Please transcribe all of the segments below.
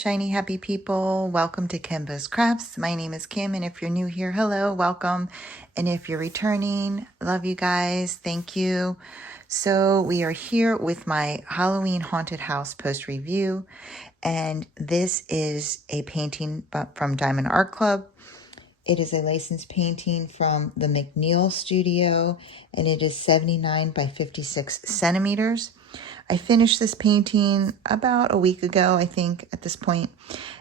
shiny happy people. Welcome to Kimbaskrafts. My name is Kim, and if you're new here, hello, welcome. And if you're returning, love you guys. Thank you. So we are here with my Halloween haunted house post review, and this is a painting from Diamond Art Club. It is a licensed painting from the McNeil studio, and it is 79 by 56 centimeters. I finished this painting about a week ago, I think, at this point.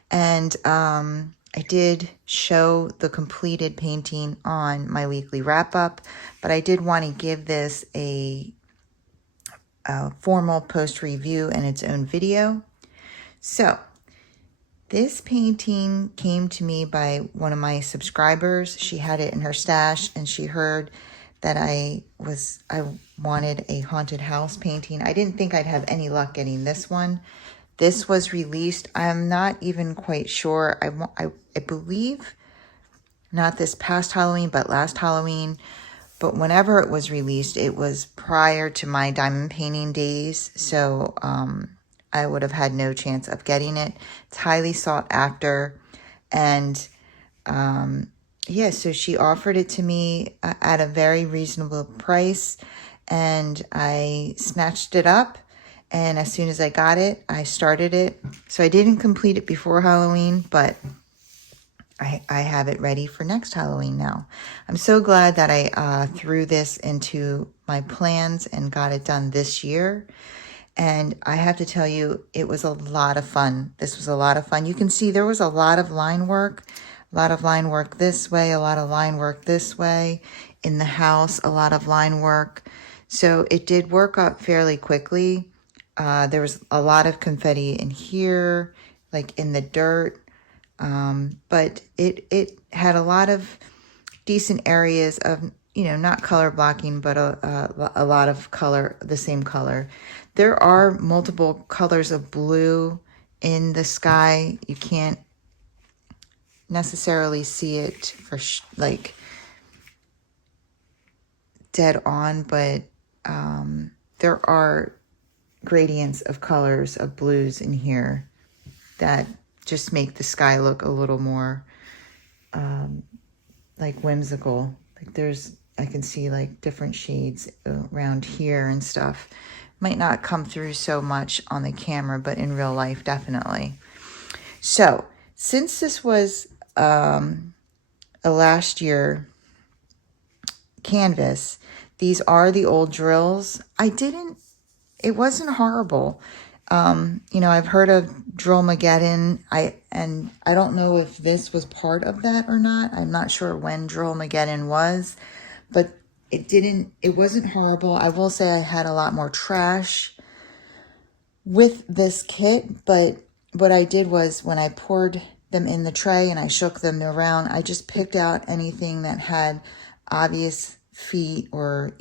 And I did show the completed painting on my weekly wrap-up, but I did want to give this a formal post-review and its own video. So, this painting came to me by one of my subscribers. She had it in her stash, and she heard that I wanted a haunted house painting. I didn't think I'd have any luck getting this one. This was released, I'm not even quite sure. I believe not this past Halloween, but last Halloween. But whenever it was released, it was prior to my diamond painting days. So I would have had no chance of getting it. It's highly sought after. And yeah, so she offered it to me at a very reasonable price, and I snatched it up, and as soon as I got it, I started it. So I didn't complete it before Halloween, but I have it ready for next Halloween now. I'm so glad that I threw this into my plans and got it done this year. And I have to tell you, it was a lot of fun. This was a lot of fun. You can see there was a lot of line work. A lot of line work this way, a lot of line work this way. In the house, a lot of line work. So it did work up fairly quickly. There was a lot of confetti in here, like in the dirt. But it had a lot of decent areas of, not color blocking, but a lot of color, the same color. There are multiple colors of blue in the sky. You can't necessarily see it for like dead on, but there are gradients of colors of blues in here that just make the sky look a little more like whimsical. Like I can see like different shades around here and stuff. Might not come through so much on the camera, but in real life, definitely. So since this was a last year canvas, these are the old drills. It wasn't horrible. I've heard of Drillmageddon. I don't know if this was part of that or not. I'm not sure when Drillmageddon was, but it wasn't horrible. I will say I had a lot more trash with this kit, but what I did was when I poured them in the tray and I shook them around, I just picked out anything that had obvious feet or,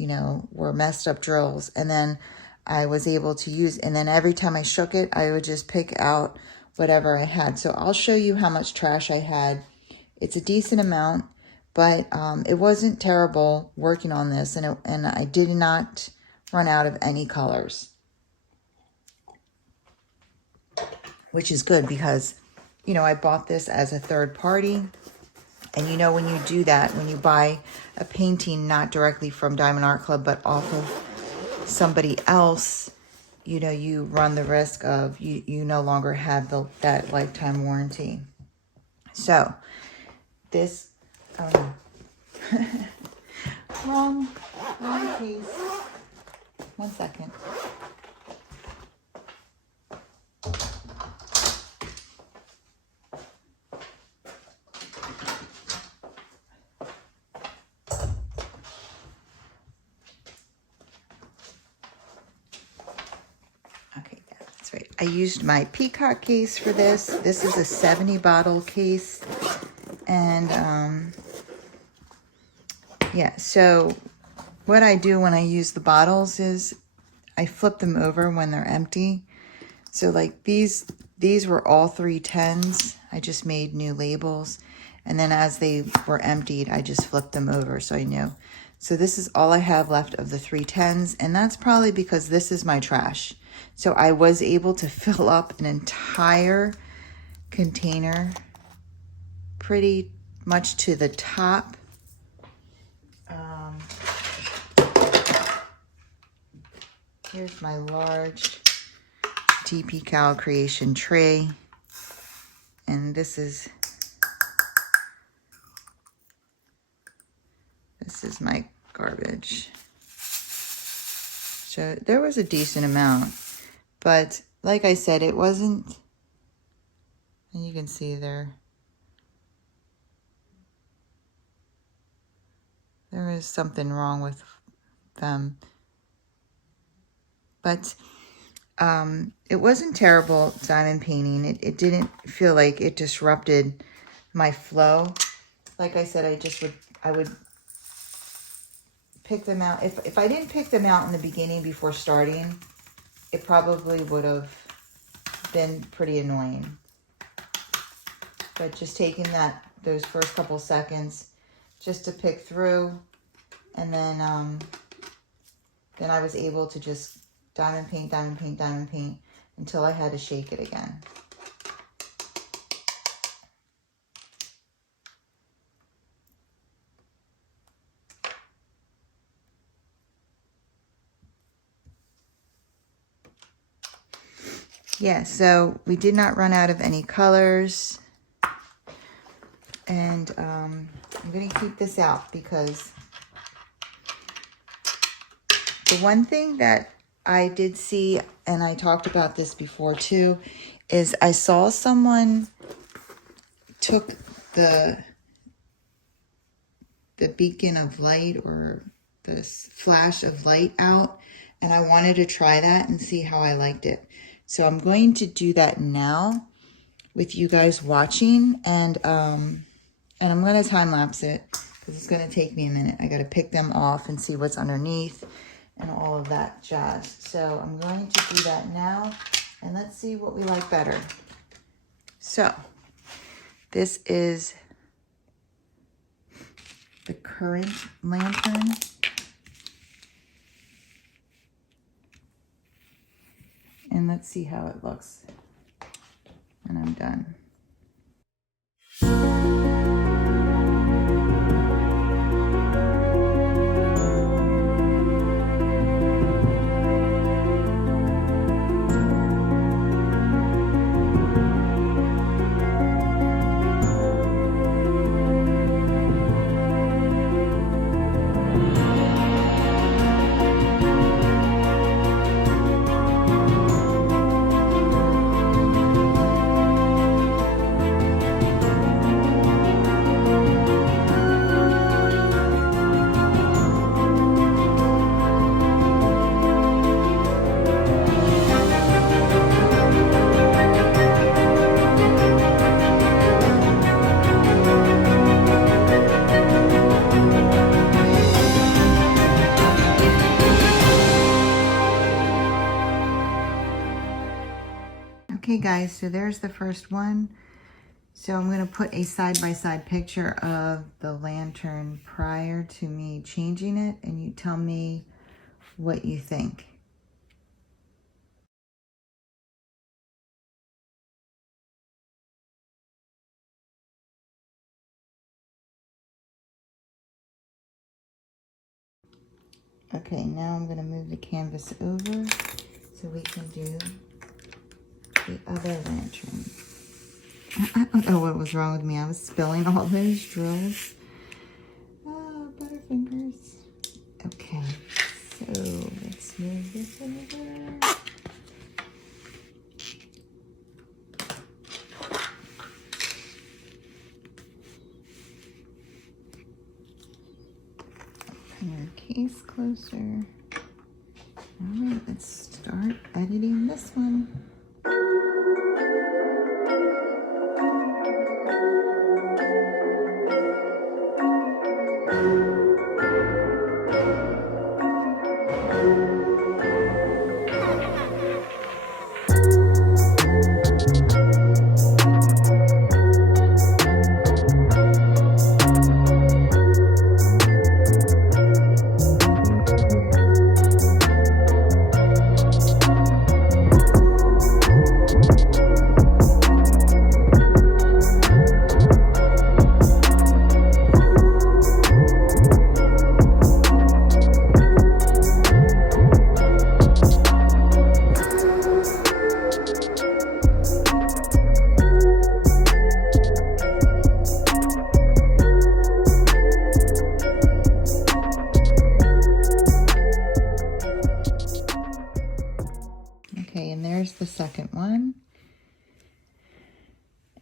were messed up drills. And then I was able to use, and then every time I shook it, I would just pick out whatever I had. So I'll show you how much trash I had. It's a decent amount, but it wasn't terrible working on this, and I did not run out of any colors, which is good because I bought this as a third party. And when you do that, when you buy a painting not directly from Diamond Art Club, but off of somebody else, you run the risk of you no longer have that lifetime warranty. So this, wrong case. 1 second. Right. I used my peacock case for this. This is a 70 bottle case. And yeah, so what I do when I use the bottles is I flip them over when they're empty. So like these were all 310s. I just made new labels. And then as they were emptied, I just flipped them over so I knew. So this is all I have left of the 310s. And that's probably because this is my trash. So I was able to fill up an entire container pretty much to the top. Here's my large DP Cal Creation tray. And this is my garbage. So there was a decent amount, but like I said, it wasn't, and you can see there is something wrong with them. But it wasn't terrible diamond painting. It didn't feel like it disrupted my flow. Like I said, I would pick them out. If I didn't pick them out in the beginning before starting, it probably would have been pretty annoying. But just taking those first couple seconds just to pick through, and then I was able to just diamond paint until I had to shake it again. Yeah, so we did not run out of any colors. And I'm going to keep this out because the one thing that I did see, and I talked about this before too, is I saw someone took the beacon of light or the flash of light out, and I wanted to try that and see how I liked it. So I'm going to do that now with you guys watching, and I'm going to time lapse it because it's going to take me a minute. I got to pick them off and see what's underneath and all of that jazz. So I'm going to do that now, and let's see what we like better. So this is the current lantern. And let's see how it looks when I'm done. Okay guys, so there's the first one. So I'm going to put a side-by-side picture of the lantern prior to me changing it, and you tell me what you think. Okay, now I'm going to move the canvas over so we can do the other lantern. I don't know what was wrong with me. I was spilling all those drills. Oh, butterfingers. Okay, so let's move this over. Open your case closer. All right, let's start editing this one.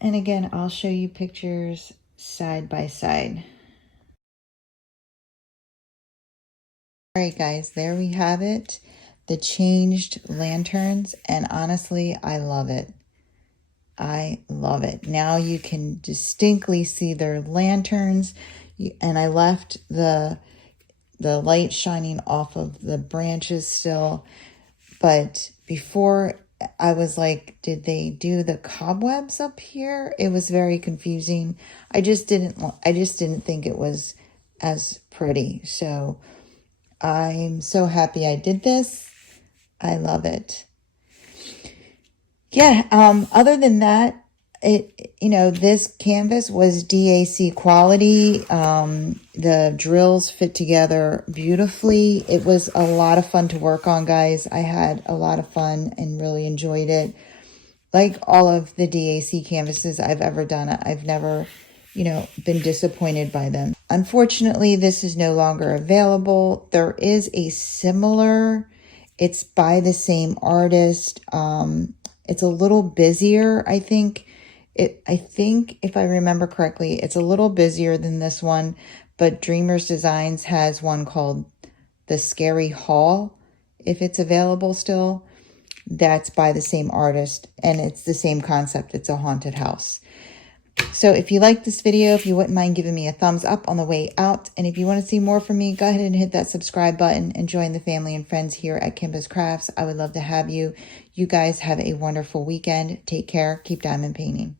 And again, I'll show you pictures side by side. All right, guys, there we have it. The changed lanterns, and honestly, I love it. I love it. Now you can distinctly see their lanterns, and I left the light shining off of the branches still. But before, I was like, did they do the cobwebs up here? It was very confusing. I just didn't think it was as pretty. So I'm so happy I did this. I love it. Yeah, other than that, this canvas was DAC quality. The drills fit together beautifully. It was a lot of fun to work on, guys. I had a lot of fun and really enjoyed it. Like all of the DAC canvases I've ever done, I've never, been disappointed by them. Unfortunately, this is no longer available. There is a similar, it's by the same artist. It's a little busier, I think. I think, if I remember correctly, it's a little busier than this one, but Dreamers Designs has one called The Scary Hall, if it's available still. That's by the same artist, and it's the same concept. It's a haunted house. So if you like this video, if you wouldn't mind giving me a thumbs up on the way out, and if you want to see more from me, go ahead and hit that subscribe button and join the family and friends here at Kimbaskrafts. I would love to have you. You guys have a wonderful weekend. Take care. Keep diamond painting.